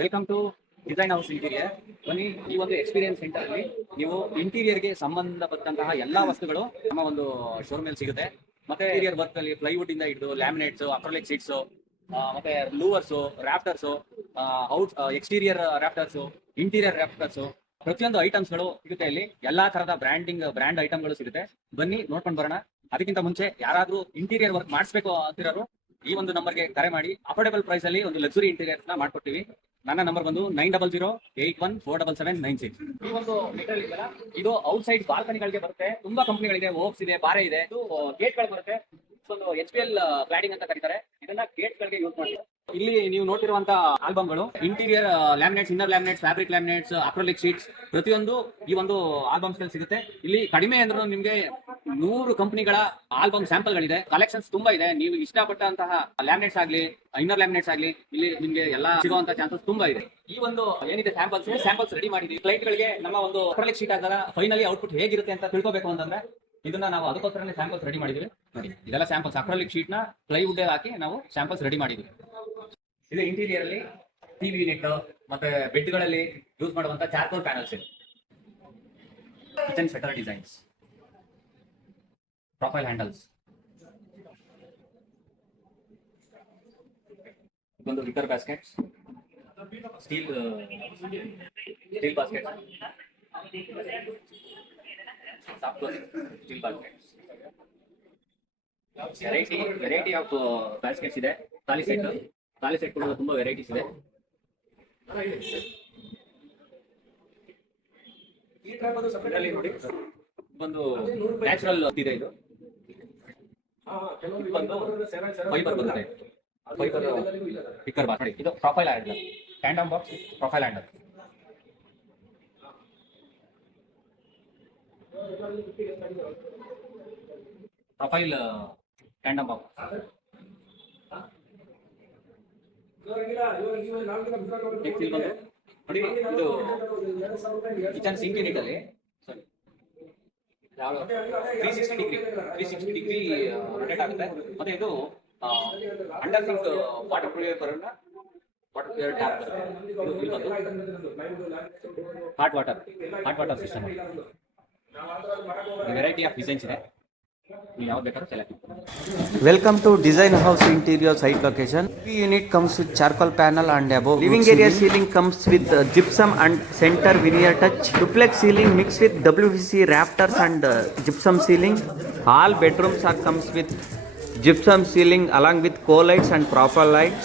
Welcome to design house interior. ಬನ್ನಿ, ಈ ಒಂದು ಎಕ್ಸ್ಪೀರಿಯನ್ಸ್ ಸೆಂಟರ್ ಅಲ್ಲಿ ನೀವು ಇಂಟೀರಿಯರ್ಗೆ ಸಂಬಂಧಪಟ್ಟಂತಹ ಎಲ್ಲಾ ವಸ್ತುಗಳು ನಮ್ಮ ಒಂದು ಶೋರೂಮ್ ಅಲ್ಲಿ ಸಿಗುತ್ತೆ. ಮತ್ತೆ ಇಂಟೀರಿಯರ್ ವರ್ಕ್ ಅಲ್ಲಿ ಪ್ಲೈವುಡ್ ಇಂದ ಹಿಡಿದು ಲ್ಯಾಮಿನೇಟ್ಸ್, ಅಕ್ರಲಿಕ್ ಶೀಟ್ಸ್, ಮತ್ತೆ ಲೂವರ್ಸ್, ರಾಫ್ಟರ್ಸ್, ಔಟ್ ಎಕ್ಸ್ಟೀರಿಯರ್ ರಾಫ್ಟರ್ಸ್, ಇಂಟೀರಿಯರ್ ರಾಫ್ಟರ್ಸ್, ಪ್ರತಿಯೊಂದು ಐಟಮ್ಸ್ ಗಳು ಸಿಗುತ್ತೆ. ಇಲ್ಲಿ ಎಲ್ಲಾ ತರದ ಬ್ರ್ಯಾಂಡ್ ಐಟಮ್ಗಳು ಸಿಗುತ್ತೆ. ಬನ್ನಿ ನೋಡ್ಕೊಂಡು ಬರೋಣ. ಅದಕ್ಕಿಂತ ಮುಂಚೆ ಯಾರಾದ್ರೂ ಇಂಟೀರಿಯರ್ ವರ್ಕ್ ಮಾಡಿಸ್ಬೇಕು ಅಂತಿರೋರು ಈ ಒಂದು ನಂಬರ್ಗೆ ಕರೆ ಮಾಡಿ. ಅಫೋರ್ಡಬಲ್ ಪ್ರೈಸ್ ಅಲ್ಲಿ ಒಂದು ಲಕ್ಸುರಿ ಇಂಟೀರಿಯರ್ ನ ಮಾಡ್ಕೊಡ್ತೀವಿ. ನನ್ನ ನಂಬರ್ ಬಂದು 9008147796. ಈ ಒಂದು ಮೆಟೀರಿಯಲ್ ಇದೆಯಲ್ಲ, ಇದು ಔಟ್ ಸೈಡ್ ಬಾಲ್ಕನಿಗಳಿಗೆ ಬರುತ್ತೆ. ತುಂಬಾ ಕಂಪನಿಗಳಿದೆ, ಓಕ್ಸ್ ಇದೆ, ಬಾರೆ ಇದೆ. ಇದು ಗೇಟ್ ಗಳು ಬರುತ್ತೆ. ಒಂದು HPL ಕ್ಲಾಡಿಂಗ್ ಅಂತ ಕರೀತಾರೆ. ಇದನ್ನ ಗೇಟ್ ಗಳಿಗೆ ಯೂಸ್ ಮಾಡ್ತಾರೆ. ಇಲ್ಲಿ ನೀವು ನೋಡ್ತಿರುವಂತ ಆಲ್ಬಮ್ಗಳು interior laminates, inner laminates, fabric laminates, acrylic sheets ಪ್ರತಿಯೊಂದು ಈ ಒಂದು ಆಲ್ಬಮ್ಸ್ ಗಳಲ್ಲಿ ಸಿಗುತ್ತೆ. ಇಲ್ಲಿ ಕಡಿಮೆ ಅಂದ್ರೂ ನಿಮ್ಗೆ 100 ಕಂಪನಿಗಳ ಆಲ್ಬಮ್ ಸ್ಯಾಂಪಲ್ ಗಳಿದೆ. ಕಲೆಕ್ಷನ್ಸ್ ತುಂಬಾ ಇದೆ. ನೀವು ಇಷ್ಟಪಟ್ಟಂತಹ ಲ್ಯಾಮಿನೇಟ್ಸ್ ಆಗ್ಲಿ, ಇನ್ನರ್ ಲ್ಯಾಮಿನೇಟ್ಸ್ ಆಗ್ಲಿ, ಇಲ್ಲಿ ನಿಮ್ಗೆ ಎಲ್ಲಾ ಸಿಗುವಂತ ಚಾನ್ಸಸ್ ತುಂಬಾ ಇದೆ. ಈ ಒಂದು ಏನಿದೆ ಸ್ಯಾಂಪಲ್ಸ್ ರೆಡಿ ಮಾಡಿದ್ವಿ. ಕ್ಲೈಂಟ್ ಗಳಿಗೆ ನಮ್ಮ ಒಂದು ಅಕ್ರಲಿಕ್ ಶೀಟ್ ಆದಾಗ ಫೈನಲಿ ಔಟ್ಪುಟ್ ಹೇಗಿರುತ್ತೆ ಅಂತ ತಿಳ್ಕೊಬೇಕು ಅಂತಂದ್ರೆ ಇದನ್ನ ನಾವು ಅದಕ್ಕೋಸ್ಕರನೇ ಸ್ಯಾಂಪಲ್ಸ್ ರೆಡಿ ಮಾಡಿದ್ವಿ. ನೋಡಿ, ಇದೆಲ್ಲ ಸ್ಯಾಂಪಲ್ಸ್. ಅಕ್ರಲಿಕ್ ಶೀಟ್ ನ ಪ್ಲೈವುಡ್ ಹಾಕಿ ನಾವು ಸ್ಯಾಂಪಲ್ಸ್ ರೆಡಿ ಮಾಡಿದ್ವಿ. ಇದು ಇಂಟೀರಿಯರ್ ಅಲ್ಲಿ ಟಿವಿ ಯೂನಿಟ್ ಮತ್ತೆ ಬೆಡ್ ಗಳಲ್ಲಿ ಯೂಸ್ ಮಾಡುವಂತ ಚಾರ್ಕೋಲ್ ಪ್ಯಾನಲ್ಸ್ ಇದೆ. Kitchen shutter designs, profile handles, ಒಂದು wicker baskets, steel baskets, steel baskets, variety of baskets ಇದೆ. ತಾಲಿ ಸೆಟ್ ಕೂಡ ತುಂಬಾ ವೆರೈಟೀಸ್ ಇದೆ. ನೋಡಿ, ಒಂದು ನ್ಯಾಚುರಲ್ ಇದೆ. ಇದು ಬಂದು ಫೈಬರ್ ಬರುತ್ತೆ. ಫೈಬರ್ ಪಿಕ್ಕರ್ ಬಾಸ್. ಇದು profile handle, tandem box, profile handle. Profile tandem box. ನೋಡಿ, ಇದು ಕಿಚನ್ ಸಿಂಕ್ ಯೂನಿಟ್ ಅಲ್ಲಿ 360 ಡಿಗ್ರಿ ರೊಟೇಟ್ ಆಗುತ್ತೆ. ಮತ್ತೆ ಇದು under sink water purifier tap ಬರುತ್ತೆ. Hot water system. Variety of designs ಇದೆ. Welcome to Design House Interior site location. The unit comes with charcoal panel and above. Living area ceiling comes with gypsum and center veneer touch. Duplex ceiling mixed with WVC rafters and gypsum ceiling. All bedrooms are comes with gypsum ceiling along with co lights and profile lights.